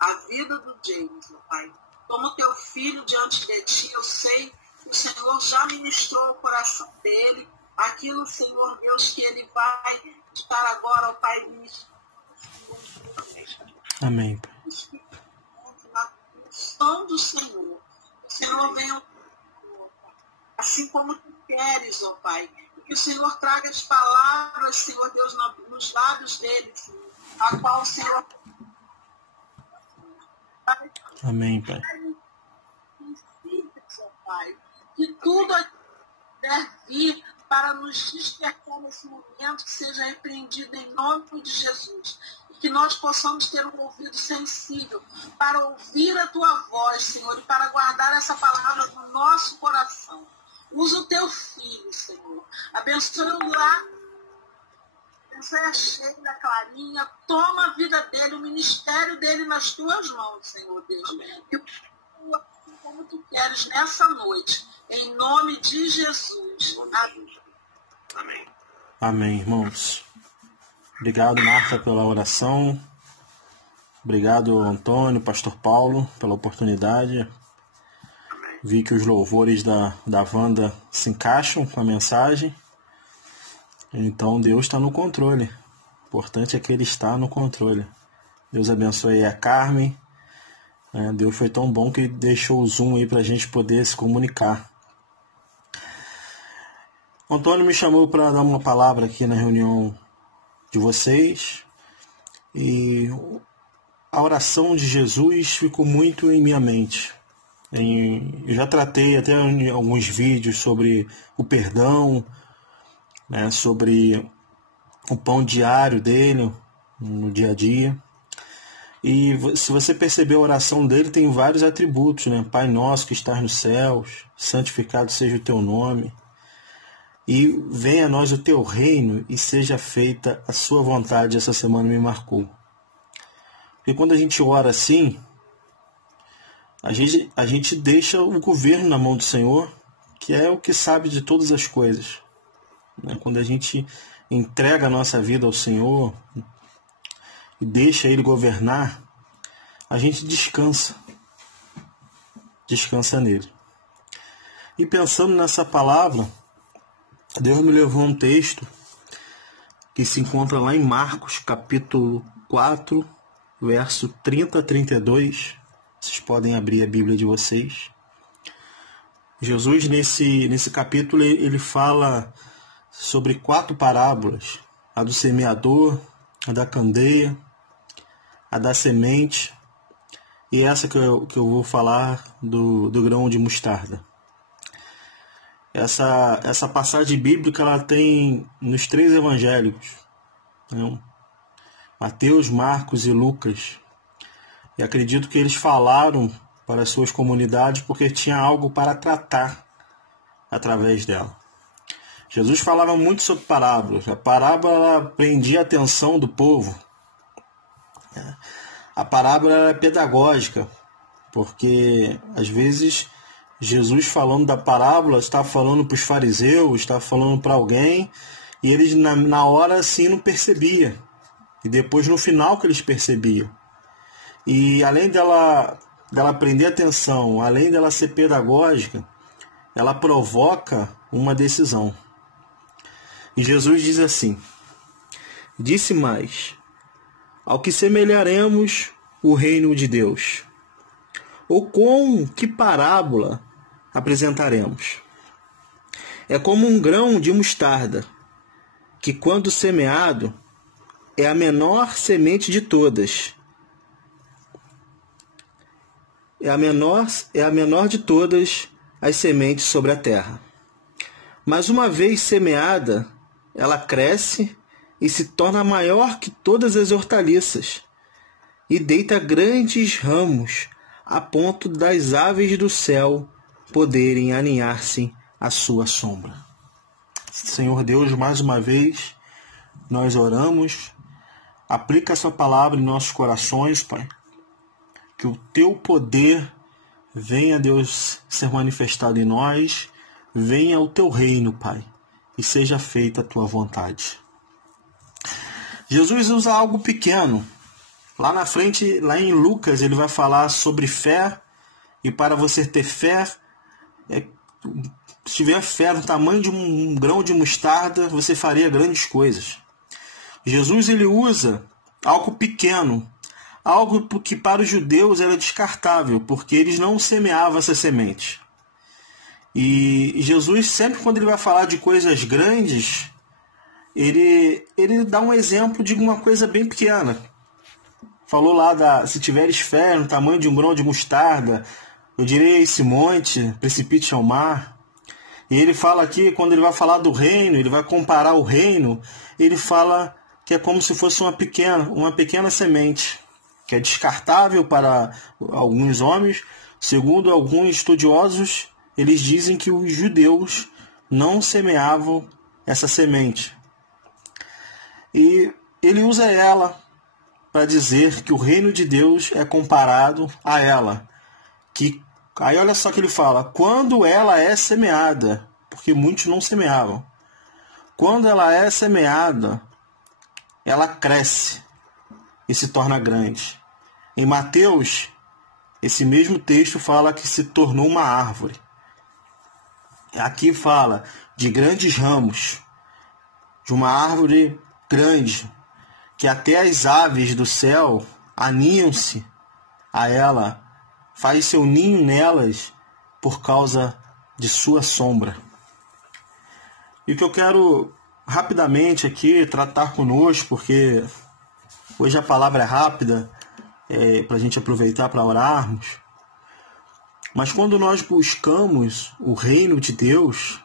a vida do James, ó Pai. Como teu filho diante de ti, eu sei que o Senhor já ministrou o coração dele, aquilo, Senhor Deus, que ele vai estar agora, ó Pai, ministrando. Amém, Pai. Na função do Senhor. O Senhor venha, assim como tu queres, ó Pai. E que o Senhor traga as palavras, Senhor Deus, nos lábios dele, Senhor, a qual o Senhor... Amém, Pai. Pai, que tudo deve vir para nos despertar nesse momento, que seja repreendido em nome de Jesus. E que nós possamos ter um ouvido sensível para ouvir a tua voz, Senhor, e para guardar essa palavra no nosso coração. Usa o teu filho, Senhor. Abençoe o lar. Abençoe a Sheila, a Clarinha. Toma a vida dele, o ministério dele nas tuas mãos, Senhor Deus. Que como tu queres nessa noite, em nome de Jesus. Amém. Amém, irmãos. Obrigado, Marta, pela oração. Obrigado, Antônio, Pastor Paulo, pela oportunidade. Amém. Vi que os louvores da Wanda se encaixam com a mensagem. Então, Deus está no controle. O importante é que Ele está no controle. Deus abençoe a Carmen. Deus foi tão bom que deixou o Zoom aí para a gente poder se comunicar. O Antônio me chamou para dar uma palavra aqui na reunião de vocês. E a oração de Jesus ficou muito em minha mente. Eu já tratei até em alguns vídeos sobre o perdão, né, sobre o pão diário dele no dia a dia. E se você perceber, a oração dele tem vários atributos, né? Pai nosso que estás nos céus, santificado seja o teu nome. E venha a nós o teu reino e seja feita a sua vontade. Essa semana me marcou. Porque quando a gente ora assim, a gente deixa o governo na mão do Senhor, que é o que sabe de todas as coisas. Quando a gente entrega a nossa vida ao Senhor e deixa Ele governar, a gente descansa nele. E pensando nessa palavra, Deus me levou a um texto que se encontra lá em Marcos, capítulo 4, verso 30 a 32. Vocês podem abrir a Bíblia de vocês. Jesus, nesse capítulo, ele fala sobre 4 parábolas: a do semeador, a da candeia, a da semente e essa que eu vou falar do grão de mostarda. Essa passagem bíblica ela tem nos 3 evangelhos, né? Mateus, Marcos e Lucas. E acredito que eles falaram para as suas comunidades porque tinha algo para tratar através dela. Jesus falava muito sobre parábolas. A parábola prendia a atenção do povo. A parábola era pedagógica, porque às vezes Jesus falando da parábola estava falando para os fariseus, estava falando para alguém, e eles na hora assim não percebiam. E depois no final que eles percebiam. E além dela prender atenção, além dela ser pedagógica, ela provoca uma decisão. E Jesus diz assim: disse mais: ao que semelharemos o reino de Deus? Ou com que parábola apresentaremos? É como um grão de mostarda, que quando semeado é a menor semente de todas. É a menor de todas as sementes sobre a terra. Mas uma vez semeada, ela cresce e se torna maior que todas as hortaliças, e deita grandes ramos, a ponto das aves do céu poderem aninhar-se à sua sombra. Senhor Deus, mais uma vez, nós oramos. Aplica essa palavra em nossos corações, Pai. Que o teu poder venha, Deus, ser manifestado em nós. Venha o teu reino, Pai, e seja feita a tua vontade. Jesus usa algo pequeno, Lá na frente, lá em Lucas, ele vai falar sobre fé, e para você ter fé, se tiver fé no tamanho de um grão de mostarda, você faria grandes coisas. Jesus, ele usa algo pequeno, algo que para os judeus era descartável, porque eles não semeavam essa semente. E Jesus, sempre quando ele vai falar de coisas grandes, ele dá um exemplo de uma coisa bem pequena. Falou lá se tiveres fé no tamanho de um grão de mostarda, eu direi a esse monte, precipite ao mar. E ele fala aqui, quando ele vai falar do reino, ele vai comparar o reino, ele fala que é como se fosse uma pequena semente, que é descartável para alguns homens. Segundo alguns estudiosos, eles dizem que os judeus não semeavam essa semente. E ele usa ela para dizer que o reino de Deus é comparado a ela. Aí olha só que ele fala, quando ela é semeada, porque muitos não semeavam. Quando ela é semeada, ela cresce e se torna grande. Em Mateus, esse mesmo texto fala que se tornou uma árvore. Aqui fala de grandes ramos, de uma árvore grande, que até as aves do céu aninham-se a ela, faz seu ninho nelas por causa de sua sombra. E o que eu quero rapidamente aqui tratar conosco, porque hoje a palavra é rápida, para a gente aproveitar para orarmos. Mas quando nós buscamos o reino de Deus,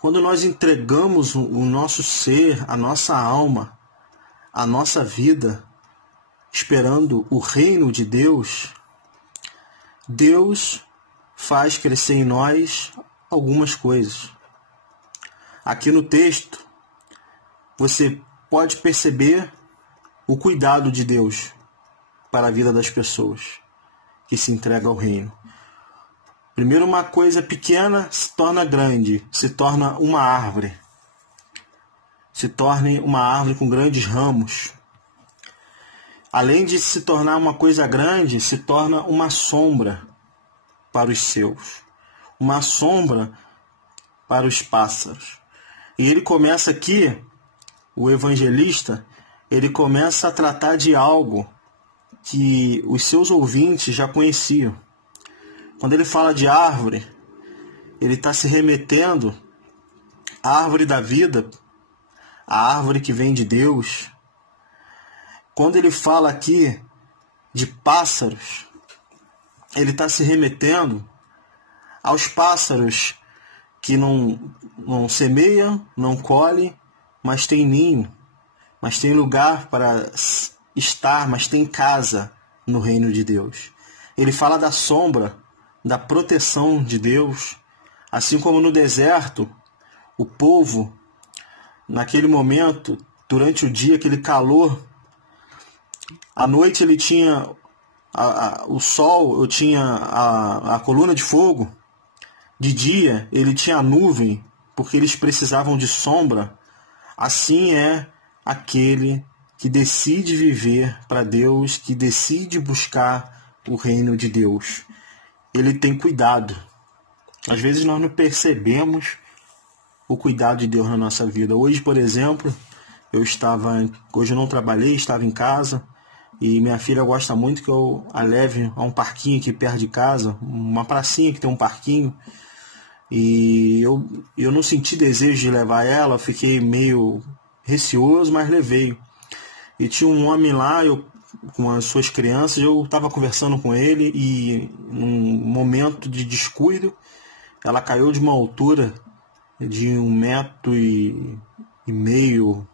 quando nós entregamos o nosso ser, a nossa alma, a nossa vida, esperando o reino de Deus, Deus faz crescer em nós algumas coisas. Aqui no texto, você pode perceber o cuidado de Deus para a vida das pessoas que se entregam ao reino. Primeiro, uma coisa pequena se torna grande, se torna uma árvore. Se torne uma árvore com grandes ramos. Além de se tornar uma coisa grande, se torna uma sombra para os seus. Uma sombra para os pássaros. E ele começa aqui, o evangelista, ele começa a tratar de algo que os seus ouvintes já conheciam. Quando ele fala de árvore, ele está se remetendo à árvore da vida, a árvore que vem de Deus. Quando ele fala aqui de pássaros, ele está se remetendo aos pássaros que não semeiam, não colhem, mas tem ninho, mas tem lugar para estar, mas tem casa no reino de Deus. Ele fala da sombra, da proteção de Deus, assim como no deserto, o povo, naquele momento, durante o dia, aquele calor, à noite ele tinha o sol, eu tinha a coluna de fogo, de dia ele tinha a nuvem, porque eles precisavam de sombra. Assim é aquele que decide viver para Deus, que decide buscar o reino de Deus. Ele tem cuidado. Às vezes nós não percebemos o cuidado de Deus na nossa vida. Hoje, por exemplo, hoje eu não trabalhei, estava em casa, e minha filha gosta muito que eu a leve a um parquinho aqui perto de casa, uma pracinha que tem um parquinho, e eu não senti desejo de levar ela, fiquei meio receoso, mas levei. E tinha um homem lá, com as suas crianças, eu estava conversando com ele, e num momento de descuido, ela caiu de uma altura de 1,5 m,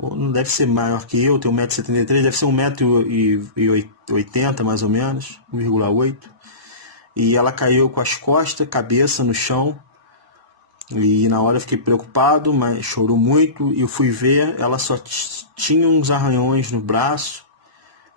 não deve ser maior que eu, tenho 1,73 m, deve ser 1,80 m mais ou menos, 1,8 m. E ela caiu com as costas, cabeça no chão. E na hora eu fiquei preocupado, mas chorou muito. E eu fui ver, ela só tinha uns arranhões no braço.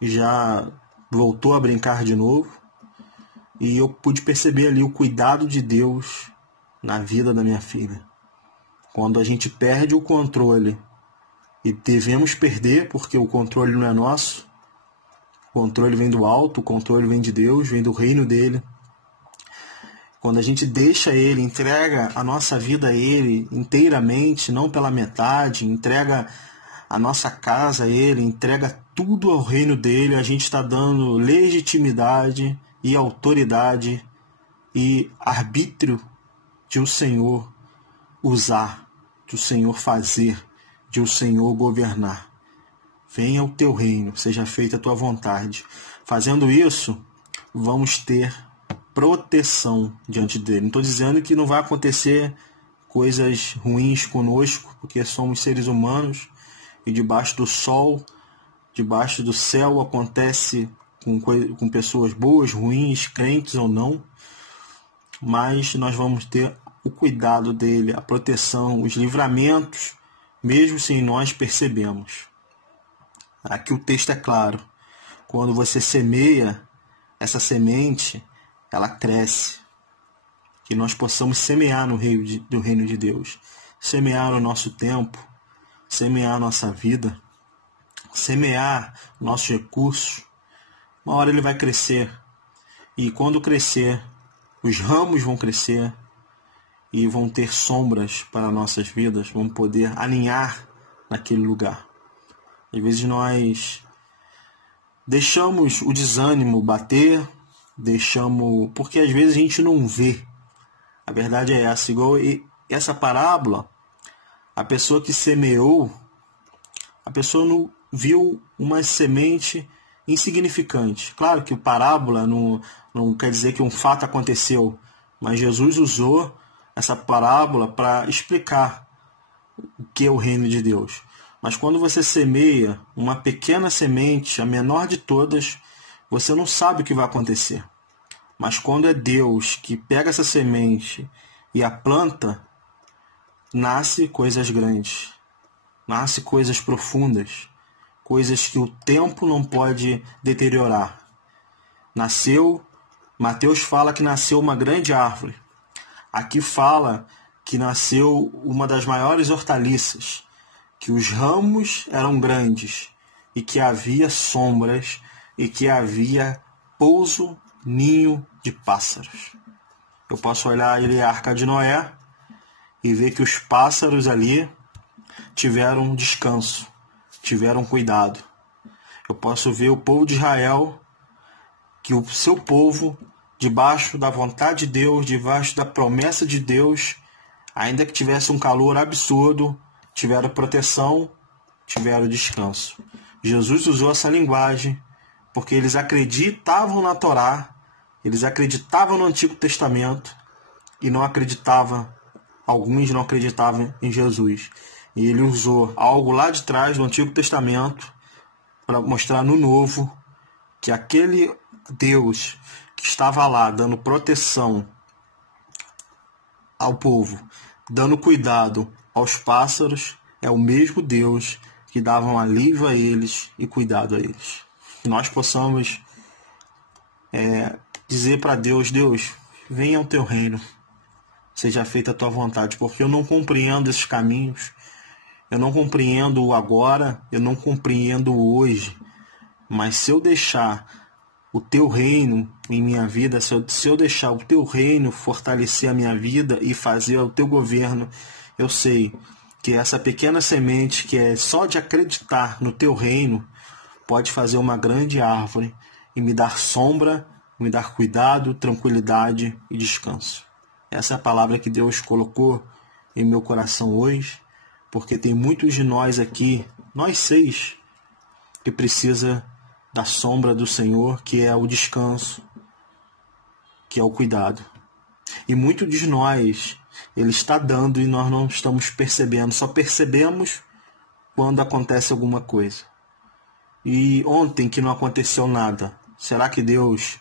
E já voltou a brincar de novo. E eu pude perceber ali o cuidado de Deus na vida da minha filha. Quando a gente perde o controle E devemos perder, porque o controle não é nosso. O controle vem do alto, o controle vem de Deus, vem do reino dele. Quando a gente deixa ele, entrega a nossa vida a ele inteiramente, não pela metade, entrega a nossa casa a ele, entrega tudo ao reino dele, a gente está dando legitimidade e autoridade e arbítrio de o Senhor usar, de o Senhor fazer, de o Senhor governar. Venha o teu reino, seja feita a tua vontade. Fazendo isso, vamos ter proteção diante dele. Não estou dizendo que não vai acontecer coisas ruins conosco, porque somos seres humanos e debaixo do sol, debaixo do céu, acontece com pessoas boas, ruins, crentes ou não, mas nós vamos ter o cuidado dele, a proteção, os livramentos, mesmo sem nós percebemos. Aqui o texto é claro. Quando você semeia essa semente, ela cresce. Que nós possamos semear do reino de Deus. Semear o nosso tempo, semear a nossa vida, semear nossos recursos. Uma hora ele vai crescer. E quando crescer, os ramos vão crescer e vão ter sombras para nossas vidas, vão poder aninhar naquele lugar. Às vezes nós deixamos o desânimo bater, porque às vezes a gente não vê. A verdade é essa, igual essa parábola, a pessoa que semeou, a pessoa não viu uma semente insignificante. Claro que parábola não quer dizer que um fato aconteceu, mas Jesus usou essa parábola para explicar o que é o reino de Deus. Mas quando você semeia uma pequena semente, a menor de todas, você não sabe o que vai acontecer. Mas quando é Deus que pega essa semente e a planta, nasce coisas grandes, nasce coisas profundas, coisas que o tempo não pode deteriorar. Mateus fala que nasceu uma grande árvore. Aqui fala que nasceu uma das maiores hortaliças, que os ramos eram grandes e que havia sombras e que havia pouso, ninho de pássaros. Eu posso olhar ali a Arca de Noé e ver que os pássaros ali tiveram descanso, tiveram cuidado. Eu posso ver o povo de Israel, que o seu povo, debaixo da vontade de Deus, debaixo da promessa de Deus, ainda que tivesse um calor absurdo, tiveram proteção, tiveram descanso. Jesus usou essa linguagem porque eles acreditavam na Torá, eles acreditavam no Antigo Testamento e alguns não acreditavam em Jesus. E ele usou algo lá de trás do Antigo Testamento para mostrar no Novo que aquele Deus que estava lá dando proteção ao povo, dando cuidado aos pássaros, é o mesmo Deus que dava um alívio a eles e cuidado a eles. Que nós possamos dizer para Deus: Deus, venha ao teu reino, seja feita a tua vontade, porque eu não compreendo esses caminhos, eu não compreendo o agora, eu não compreendo o hoje, mas se eu deixar o teu reino em minha vida, se eu deixar o teu reino fortalecer a minha vida e fazer o teu governo, eu sei que essa pequena semente que é só de acreditar no teu reino pode fazer uma grande árvore e me dar sombra, me dar cuidado, tranquilidade e descanso. Essa é a palavra que Deus colocou em meu coração hoje, porque tem muitos de nós aqui, nós 6, que precisa da sombra do Senhor, que é o descanso, que é o cuidado. E muitos de nós, Ele está dando e nós não estamos percebendo, só percebemos quando acontece alguma coisa. E ontem que não aconteceu nada, será que Deus,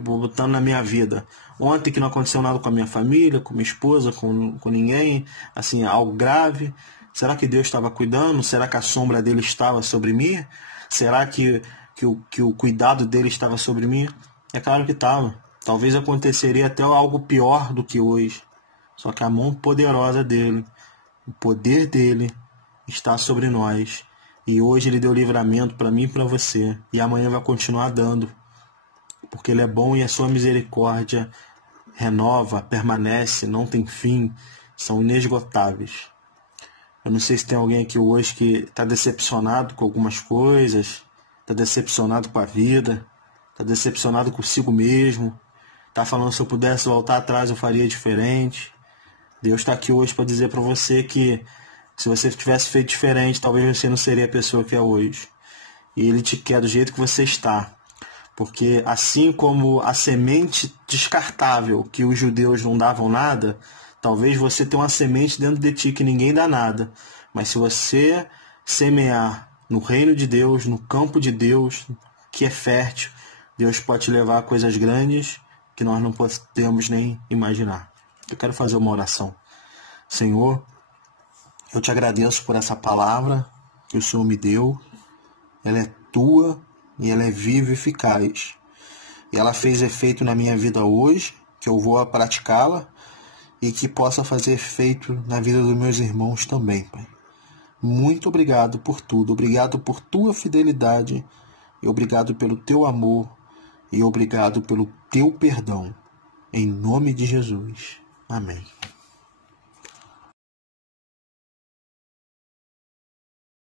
botando na minha vida, ontem que não aconteceu nada com a minha família, com minha esposa, com ninguém, assim, algo grave, será que Deus estava cuidando? Será que a sombra dele estava sobre mim? Será que o cuidado dele estava sobre mim? É claro que estava. Talvez aconteceria até algo pior do que hoje. Só que a mão poderosa dele, o poder dele, está sobre nós. E hoje Ele deu livramento para mim e para você. E amanhã vai continuar dando. Porque Ele é bom e a sua misericórdia renova, permanece, não tem fim, são inesgotáveis. Eu não sei se tem alguém aqui hoje que está decepcionado com algumas coisas, está decepcionado com a vida, está decepcionado consigo mesmo, está falando, se eu pudesse voltar atrás eu faria diferente. Deus está aqui hoje para dizer para você que se você tivesse feito diferente, talvez você não seria a pessoa que é hoje. E Ele te quer do jeito que você está. Porque assim como a semente descartável, que os judeus não davam nada, talvez você tenha uma semente dentro de ti que ninguém dá nada. Mas se você semear no reino de Deus, no campo de Deus, que é fértil, Deus pode te levar a coisas grandes que nós não podemos nem imaginar. Eu quero fazer uma oração. Senhor, eu te agradeço por essa palavra que o Senhor me deu. Ela é tua e ela é viva e eficaz. E ela fez efeito na minha vida hoje, que eu vou praticá-la e que possa fazer efeito na vida dos meus irmãos também, Pai. Muito obrigado por tudo. Obrigado por tua fidelidade. E obrigado pelo teu amor. E obrigado pelo teu perdão. Em nome de Jesus. Amém.